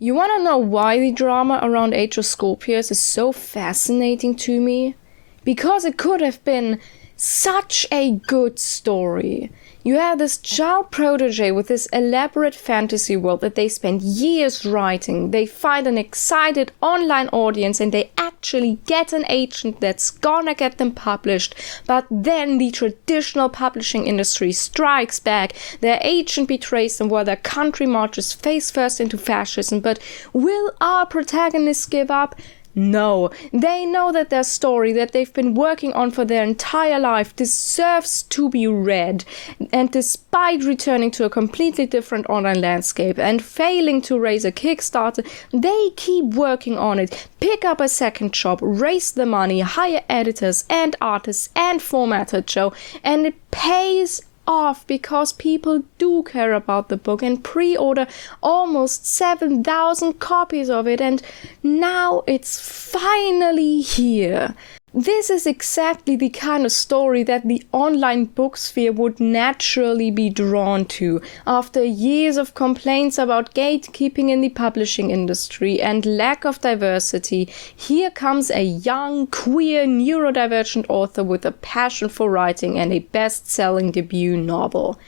You want to know why the drama around Age of Scorpius is so fascinating to me? Because it could have been such a good story. You have this child protege with this elaborate fantasy world that they spend years writing. They find an excited online audience and they actually get an agent that's gonna get them published. But then the traditional publishing industry strikes back. Their agent betrays them while their country marches face first into fascism. But will our protagonists give up? No, they know that their story that they've been working on for their entire life deserves to be read, and despite returning to a completely different online landscape and failing to raise a Kickstarter, they keep working on it, pick up a second job, raise the money, hire editors and artists and formatter Joe, and it pays off because people do care about the book and pre-order almost 7,000 copies of it, and now it's finally here. This is exactly the kind of story that the online book sphere would naturally be drawn to. After years of complaints about gatekeeping in the publishing industry and lack of diversity, here comes a young, queer, neurodivergent author with a passion for writing and a best-selling debut novel.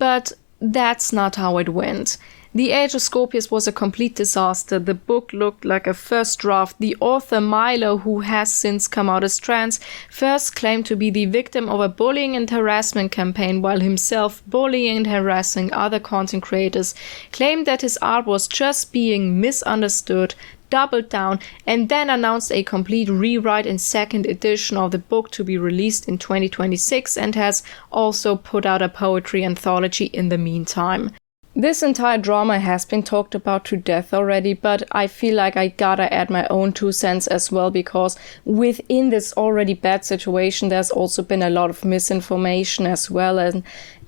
But that's not how it went. The Age of Scorpius was a complete disaster. The book looked like a first draft. The author Milo, who has since come out as trans, first claimed to be the victim of a bullying and harassment campaign, while himself bullying and harassing other content creators, claimed that his art was just being misunderstood, doubled down, and then announced a complete rewrite and second edition of the book to be released in 2026, and has also put out a poetry anthology in the meantime. This entire drama has been talked about to death already, but I feel like I gotta add my own 2 cents as well, because within this already bad situation there's also been a lot of misinformation as well,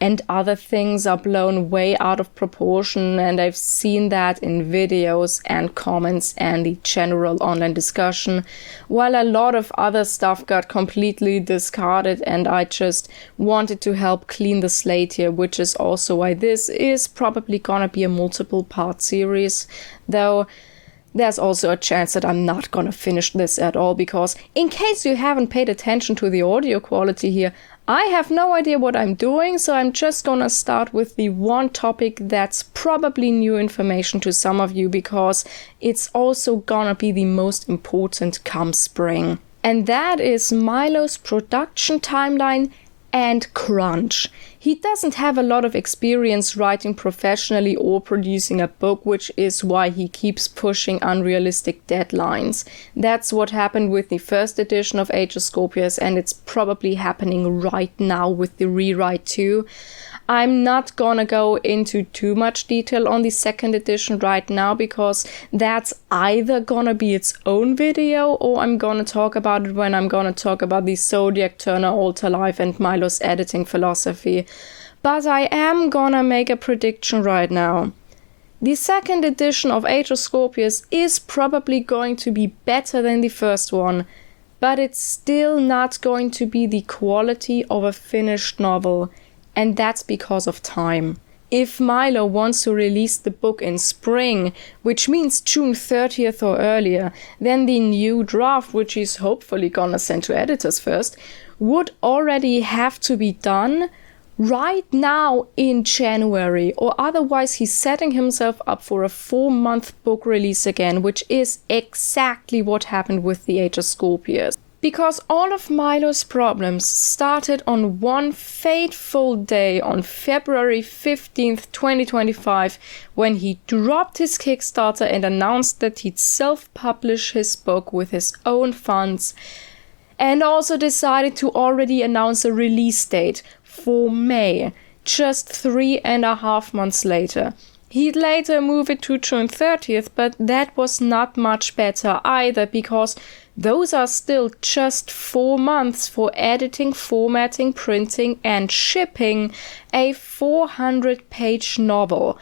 and other things are blown way out of proportion, and I've seen that in videos and comments and the general online discussion, while a lot of other stuff got completely discarded, and I just wanted to help clean the slate here, which is also why this is probably gonna be a multiple part series, though there's also a chance that I'm not gonna finish this at all, because in case you haven't paid attention to the audio quality here, I have no idea what I'm doing, so I'm just gonna start with the one topic that's probably new information to some of you, because it's also gonna be the most important come spring. And that is Milo's production timeline and crunch. He doesn't have a lot of experience writing professionally or producing a book, which is why he keeps pushing unrealistic deadlines. That's what happened with the first edition of Age of Scorpius, and it's probably happening right now with the rewrite too. I'm not gonna go into too much detail on the second edition right now, because that's either gonna be its own video, or I'm gonna talk about it when I'm gonna talk about the Zodiac Turner Alter Life and Milo's editing philosophy. But I am gonna make a prediction right now. The second edition of Age of Scorpius is probably going to be better than the first one, but it's still not going to be the quality of a finished novel. And that's because of time. If Milo wants to release the book in spring, which means June 30th or earlier, then the new draft, which he's hopefully gonna send to editors first, would already have to be done right now in January, or otherwise he's setting himself up for a 4-month book release again, which is exactly what happened with the Age of Scorpius. Because all of Milo's problems started on one fateful day on February 15th, 2025, when he dropped his Kickstarter and announced that he'd self-publish his book with his own funds, and also decided to already announce a release date for May, just 3.5 months later. He'd later move it to June 30th, but that was not much better either, because those are still just 4 months for editing, formatting, printing, and shipping a 400-page novel.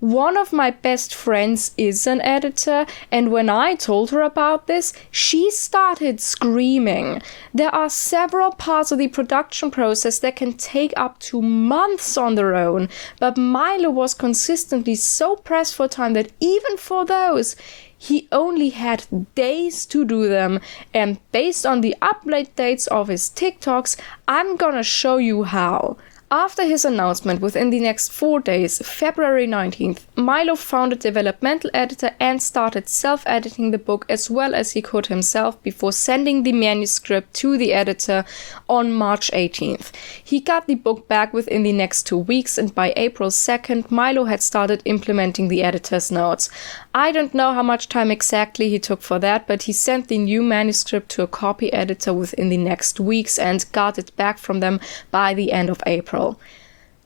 One of my best friends is an editor, and when I told her about this, she started screaming. There are several parts of the production process that can take up to months on their own, but Milo was consistently so pressed for time that even for those, he only had days to do them, and based on the upload dates of his TikToks, I'm gonna show you how. After his announcement within the next 4 days, February 19th, Milo found a developmental editor and started self-editing the book as well as he could himself before sending the manuscript to the editor on March 18th. He got the book back within the next 2 weeks, and by April 2nd, Milo had started implementing the editor's notes. I don't know how much time exactly he took for that, but he sent the new manuscript to a copy editor within the next weeks and got it back from them by the end of April.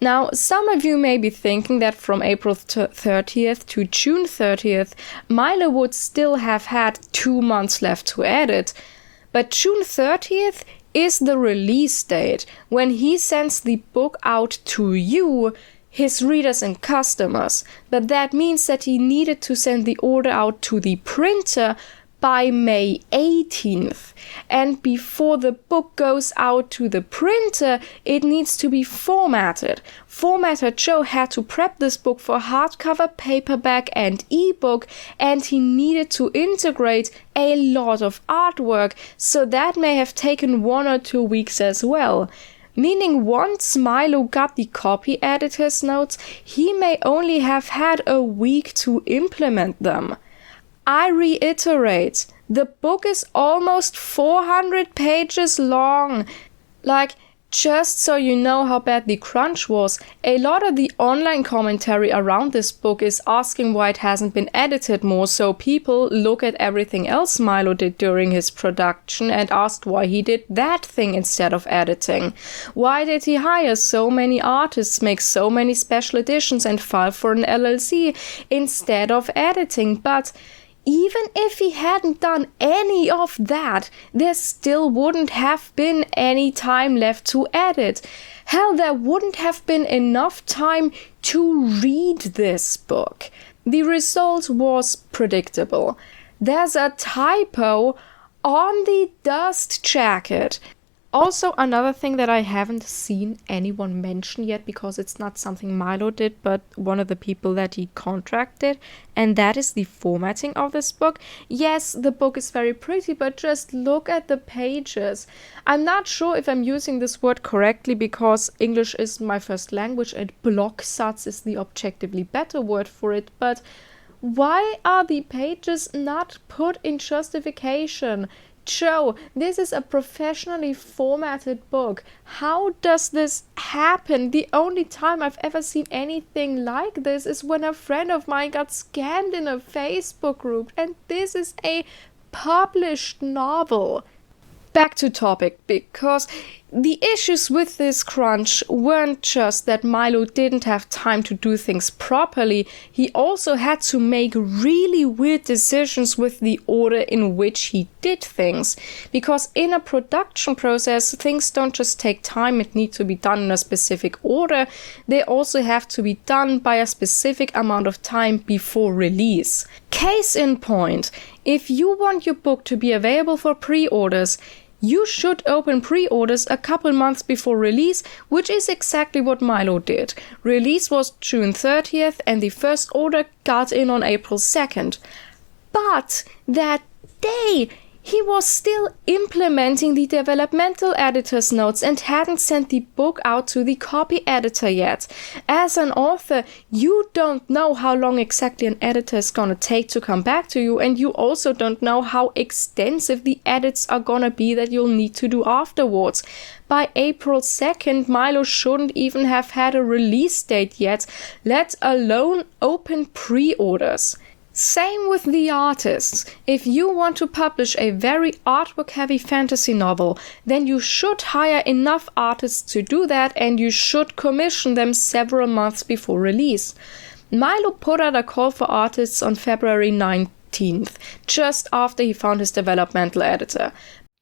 Now, some of you may be thinking that from April 30th to June 30th, Milo would still have had 2 months left to edit, but June 30th is the release date when he sends the book out to you, his readers and customers, but that means that he needed to send the order out to the printer by May 18th. And before the book goes out to the printer, it needs to be formatted. Formatter Joe had to prep this book for hardcover, paperback and ebook, and he needed to integrate a lot of artwork, so that may have taken 1 or 2 weeks as well. Meaning once Milo got the copy editor's notes, he may only have had a week to implement them. I reiterate, the book is almost 400 pages long. Like, just so you know how bad the crunch was, a lot of the online commentary around this book is asking why it hasn't been edited more, so people look at everything else Milo did during his production and asked why he did that thing instead of editing. Why did he hire so many artists, make so many special editions and file for an LLC instead of editing? But even if he hadn't done any of that, there still wouldn't have been any time left to edit. Hell, there wouldn't have been enough time to read this book. The result was predictable. There's a typo on the dust jacket. Also, another thing that I haven't seen anyone mention yet, because it's not something Milo did, but one of the people that he contracted, and that is the formatting of this book. Yes, the book is very pretty, but just look at the pages. I'm not sure if I'm using this word correctly, because English is my first language and blocksatz is the objectively better word for it, but why are the pages not put in justification? Joe, this is a professionally formatted book. How does this happen? The only time I've ever seen anything like this is when a friend of mine got scammed in a Facebook group, and this is a published novel. Back to topic, because the issues with this crunch weren't just that Milo didn't have time to do things properly, he also had to make really weird decisions with the order in which he did things. Because in a production process, things don't just take time and need to be done in a specific order, they also have to be done by a specific amount of time before release. Case in point, if you want your book to be available for pre-orders, you should open pre-orders a couple months before release, which is exactly what Milo did. Release was June 30th and the first order got in on April 2nd. But that day, he was still implementing the developmental editor's notes and hadn't sent the book out to the copy editor yet. As an author, you don't know how long exactly an editor is gonna take to come back to you, and you also don't know how extensive the edits are gonna be that you'll need to do afterwards. By April 2nd, Milo shouldn't even have had a release date yet, let alone open pre-orders. Same with the artists. If you want to publish a very artwork-heavy fantasy novel, then you should hire enough artists to do that, and you should commission them several months before release. Milo put out a call for artists on February 19th, just after he found his developmental editor.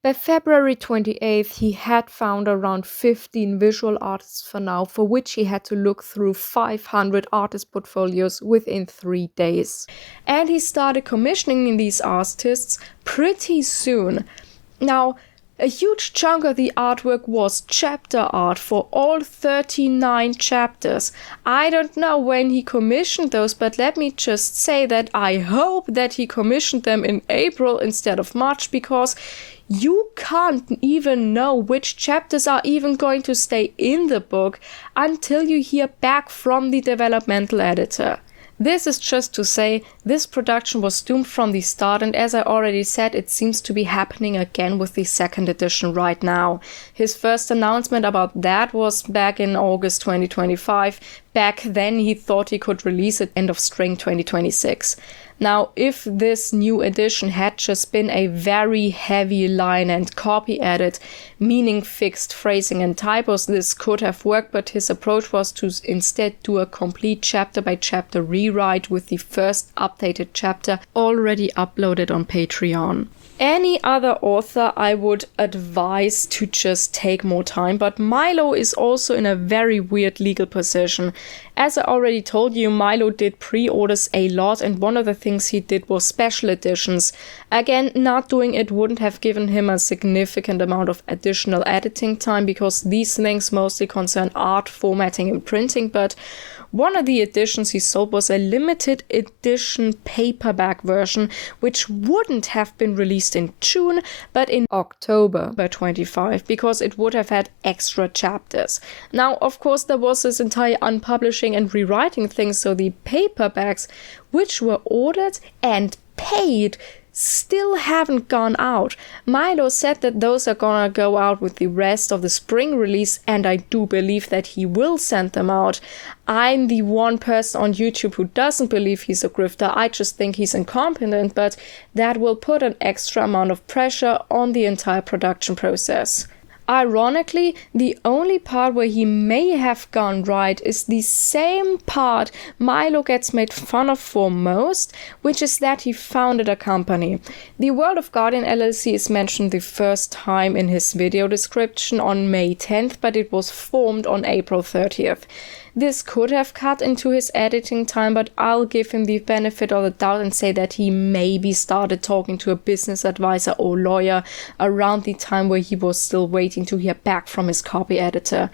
By February 28th, he had found around 15 visual artists for now, for which he had to look through 500 artist portfolios within 3 days. And he started commissioning these artists pretty soon. Now, a huge chunk of the artwork was chapter art for all 39 chapters. I don't know when he commissioned those, but let me just say that I hope that he commissioned them in April instead of March, because you can't even know which chapters are even going to stay in the book until you hear back from the developmental editor. This is just to say, this production was doomed from the start, and as I already said, it seems to be happening again with the second edition right now. His first announcement about that was back in August 2025. Back then he thought he could release it end of spring 2026. Now, if this new edition had just been a very heavy line and copy edit, meaning fixed phrasing and typos, this could have worked, but his approach was to instead do a complete chapter by chapter rewrite with the first updated chapter already uploaded on Patreon. Any other author I would advise to just take more time, but Milo is also in a very weird legal position. As I already told you, Milo did pre-orders a lot, and one of the things he did was special editions. Again, not doing it wouldn't have given him a significant amount of additional editing time, because these things mostly concern art, formatting and printing, but one of the editions he sold was a limited edition paperback version, which wouldn't have been released in June, but in October 25, because it would have had extra chapters. Now, of course, there was this entire unpublishing and rewriting thing, so the paperbacks, which were ordered and paid, still haven't gone out. Milo said that those are gonna go out with the rest of the spring release, and I do believe that he will send them out. I'm the one person on YouTube who doesn't believe he's a grifter. I just think he's incompetent, but that will put an extra amount of pressure on the entire production process. Ironically, the only part where he may have gone right is the same part Milo gets made fun of for most, which is that he founded a company. The World of Guardian LLC is mentioned the first time in his video description on May 10th, but it was formed on April 30th. This could have cut into his editing time, but I'll give him the benefit of the doubt and say that he maybe started talking to a business advisor or lawyer around the time where he was still waiting to hear back from his copy editor.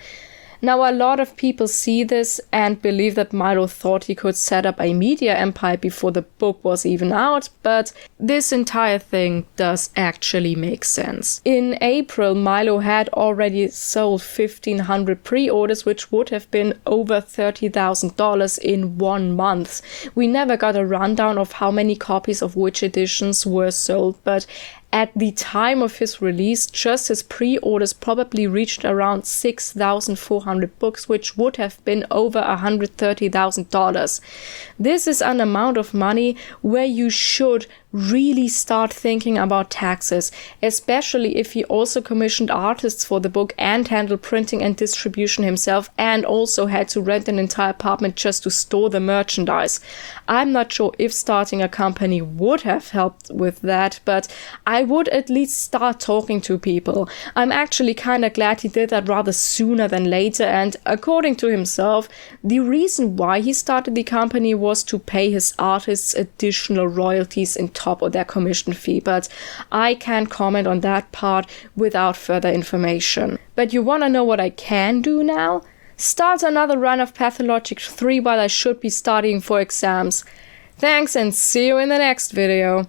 Now, a lot of people see this and believe that Milo thought he could set up a media empire before the book was even out, but this entire thing does actually make sense. In April, Milo had already sold 1,500 pre-orders, which would have been over $30,000 in 1 month. We never got a rundown of how many copies of which editions were sold, but at the time of his release, just his pre-orders probably reached around 6,400 books, which would have been over $130,000. This is an amount of money where you should really start thinking about taxes, especially if he also commissioned artists for the book and handled printing and distribution himself, and also had to rent an entire apartment just to store the merchandise. I'm not sure if starting a company would have helped with that, but I would at least start talking to people. I'm actually kind of glad he did that rather sooner than later, and according to himself, the reason why he started the company was to pay his artists additional royalties in top of their commission fee, but I can't comment on that part without further information. But you want to know what I can do now? Start another run of Pathologic 3 while I should be studying for exams. Thanks, and see you in the next video.